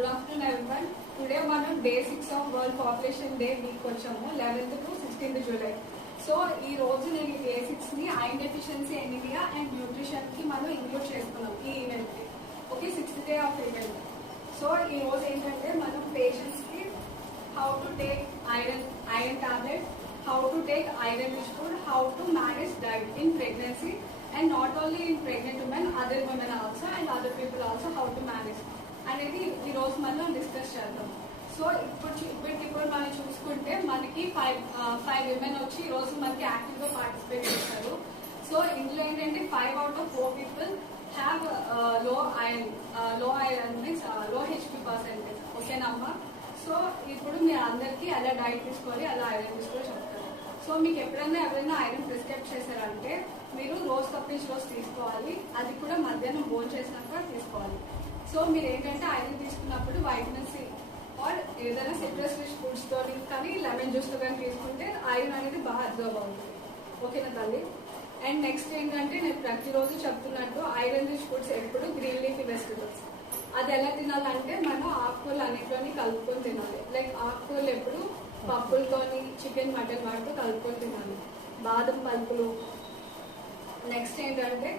Good afternoon everyone. Today మనం day 6 of world population day week వచ్చాము 11th to 16th July. So ఈ రోజు నేను డే 6 ని iron deficiency anaemia and nutrition కి మనం ఇంక్లూడ్ చేసుకున్నాం ఈ ఈవెంట్ కి. Okay, 6th day of event. So ఈ రోజు ఏంటంటే మనం పేషెంట్స్ కి how to take iron tablet, how to take iron rich food, how to manage diet in pregnancy and not only in pregnant women, other women also and other people also how to manage అనేది ఈ రోజు మనం discuss చేద్దాం. So ఇప్పుడు మనం చూసుకుంటే మనకి five women వచ్చి ఈ రోజు మనకి యాక్టివ్ గా పార్టిసిపేట్ చేస్తారు. సో ఇందులో ఏంటంటే 5 out of 4 people have low iron means లో హెచ్పి పర్సెంటేజ్. ఓకేనమ్మా. సో ఇప్పుడు మీరు అందరికీ ఎలా డైట్ తీసుకోవాలి, ఎలా ఐరన్ తీసుకోవాలి చెప్తారు. సో మీకు ఎవరైనా ఐరన్ ప్రిస్క్రైబ్ చేశారంటే మీరు రోజు తప్పించి రోజు తీసుకోవాలి. అది కూడా మధ్యాహ్నం భోజనం చేసినాక తీసుకోవాలి. సో మీరు ఏంటంటే ఐరన్ తీసుకున్నప్పుడు వైటమిన్ సి ఆర్ ఏదైనా సిట్రస్ రిచ్ ఫుడ్స్ తో కానీ లెమన్ జ్యూస్ తో కానీ తీసుకుంటే ఐరన్ అనేది బాగా అబ్జర్వ్ అవుతుంది. ఓకేనా తల్లి. అండ్ నెక్స్ట్ ఏంటంటే నేను ప్రతిరోజు చెప్తున్నట్టు ఐరన్ రిచ్ ఫుడ్స్ ఎప్పుడు గ్రీన్ లీఫీ వెజిటబుల్స్. అది ఎలా తినాలంటే మనం ఆకుకూరలు అన్నిటిలోని కలుపుకొని తినాలి. లైక్ ఆకుకూరలు ఎప్పుడు పప్పులతోని చికెన్ మటన్ వాటితో కలుపుకొని తినాలి. బాదం పలుపులు. నెక్స్ట్ ఏంటంటే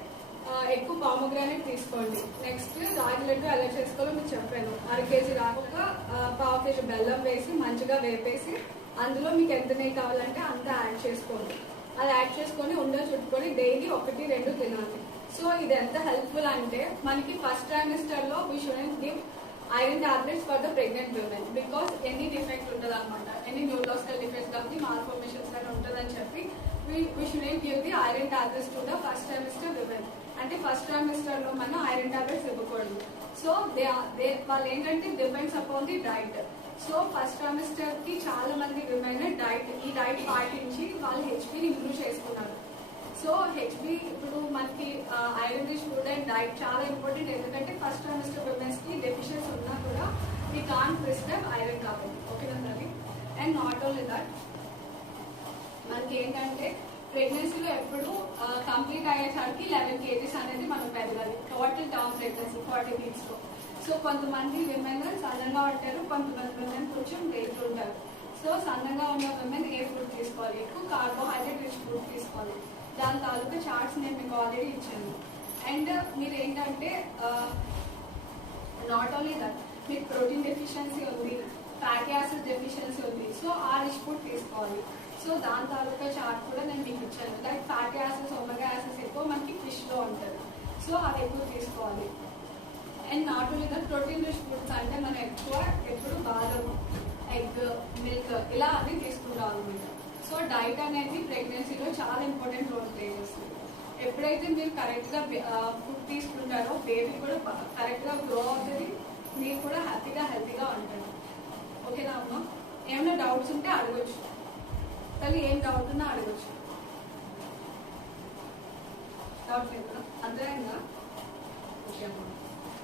ఎక్కువ పామోగ్రానైట్ తీసుకోండి. నెక్స్ట్ రాగి లడ్డు ఎలా చేసుకోవాలో మీకు చెప్పాను. 1/2 kg రాక 1/2 kg బెల్లం వేసి మంచిగా వేపేసి అందులో మీకు ఎంత నెయ్యి కావాలంటే అంత యాడ్ చేసుకోండి. అది యాడ్ చేసుకొని ఉండలు చుట్టుకొని డైలీ 1-2 తినాలి. సో ఇది ఎంత హెల్ప్ఫుల్ అంటే మనకి ఫస్ట్ ట్రైమిస్టర్ లో we shouldn't give iron tablets for the pregnant women because any defect ఉంటుంది అనమాట. ఎనీ న్యూరోలాజికల్ డిఫెక్ట్స్ కాబట్టి మాల్ఫార్మేషన్స్ కానీ ఉంటుందని చెప్పి we shouldn't give the iron tablets to the first trimester women. అంటే ఫస్ట్ ట్రైమిస్టర్ లో మనం ఐరన్ టాబ్లెట్స్ ఇవ్వకూడదు. సో వాళ్ళు ఏంటంటే depends upon the diet. So first trimester కి చాలా మంది విమెన్ ఈ డైట్ పాటించి వాళ్ళు హెచ్బిని ఇంప్రూవ్ చేసుకున్నారు. సో హెచ్బి ఇప్పుడు మనకి iron rich food and diet చాలా ఇంపార్టెంట్. ఎందుకంటే ఫస్ట్ ట్రైమిస్టర్ విమెన్స్ కి డెఫిషియన్సీ ఉన్నా కూడా వీ కాంట్ ప్రిస్క్రైబ్ ఐరన్ కాబట్టి. ఓకేనా. అండ్ నాట్ ఓన్లీ దట్ మనకి ఏంటంటే ప్రెగ్నెన్సీలో ఎప్పుడు కంప్లీట్ అయ్యేసరికి 11 kgs అనేది మనం పెరగాలి. టోటల్ టర్మ్ ప్రెగ్నెన్సీ 40 weeks లో. సో కొంతమంది విమెన్ సన్నగా ఉంటారు, కొంతమంది విమెన్ కొంచెం వెయిట్ ఉంటారు. సో సన్నగా ఉన్న విమెన్ ఏ ఫుడ్ తీసుకోవాలి, ఎక్కువ కార్బోహైడ్రేట్ రిచ్ ఫుడ్ తీసుకోవాలి. దాని తాలూకా చార్ట్స్ నేను మీకు ఆల్రెడీ ఇచ్చాను. అండ్ మీరు ఏంటంటే నాట్ ఓన్లీ దట్ మీకు ప్రోటీన్ డెఫిషియన్సీ ఉంది, ఫ్యాటీ యాసిడ్ డెఫిషియన్సీ ఉంది. సో ఆ రిచ్ ఫుడ్ తీసుకోవాలి. సో దాని తాలూకా చార్ట్ కూడా నేను మీకు ఇచ్చాను. Like fatty acids, omega acids ఎక్కువ మనకి ఫిష్ లో ఉంటుంది. సో అది ఎక్కువ తీసుకోవాలి. And not only that protein rich foods అంటే మనం ఎప్పుడు బాదం, ఎగ్, మిల్క్ ఇలా అన్ని తీసుకుంటాం అనమాట. సో డైట్ అనేది ప్రెగ్నెన్సీలో చాలా ఇంపార్టెంట్ రోల్ ప్లే చేస్తుంది. ఎప్పుడైతే మీరు కరెక్ట్ గా ఫుడ్ తీసుకుంటారో బేబీ కూడా కరెక్ట్ గా గ్రో అవుతుంది, మీరు కూడా హెల్తీగా ఉంటారు. ఓకేనా అమ్మ. ఏమైనా డౌట్స్ ఉంటే అడగచ్చు తల్లి. ఏం డౌట్ ఉన్నా అడగచ్చు. డౌట్ లేదు అర్థమైందా? ఓకే అమ్మ.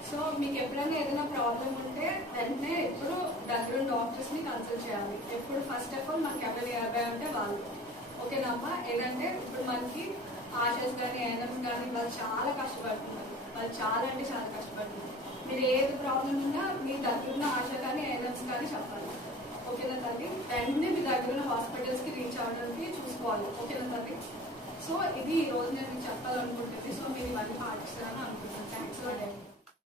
సో మీకు ఎప్పుడైనా ఏదైనా ప్రాబ్లం ఉంటే వెంటనే ఎప్పుడు దగ్గర డాక్టర్స్ ని కన్సల్ట్ చేయాలి. ఎప్పుడు ఫస్ట్ ఆఫ్ ఆల్ మనకి ఎవరు ఉంటే వాళ్ళు. ఓకేనా అమ్మ. ఏదంటే ఇప్పుడు మనకి ఆశాస్ కానీ ఏఎన్ఎంస్ కానీ వాళ్ళు చాలా కష్టపడుతున్నారు. వాళ్ళు చాలా అంటే చాలా కష్టపడుతున్నారు. మీరు ఏది ప్రాబ్లం ఉన్నా మీ దగ్గర ఉన్న ఆశ కానీ ఏఎన్ఎంస్ కానీ చెప్పాలి. ఓకేనా తల్లి. వెంటనే మీ దగ్గర ఉన్న హాస్పిటల్స్ కి రీచ్ అవ్వడానికి చూసుకోవాలి. ఓకేనా తల్లి. సో ఇది ఈ రోజు నేను మీకు చెప్పాలనుకుంటుంది. సో మీరు ఇవన్నీ పాటిస్తారని అనుకుంటున్నాను. Thanks for time.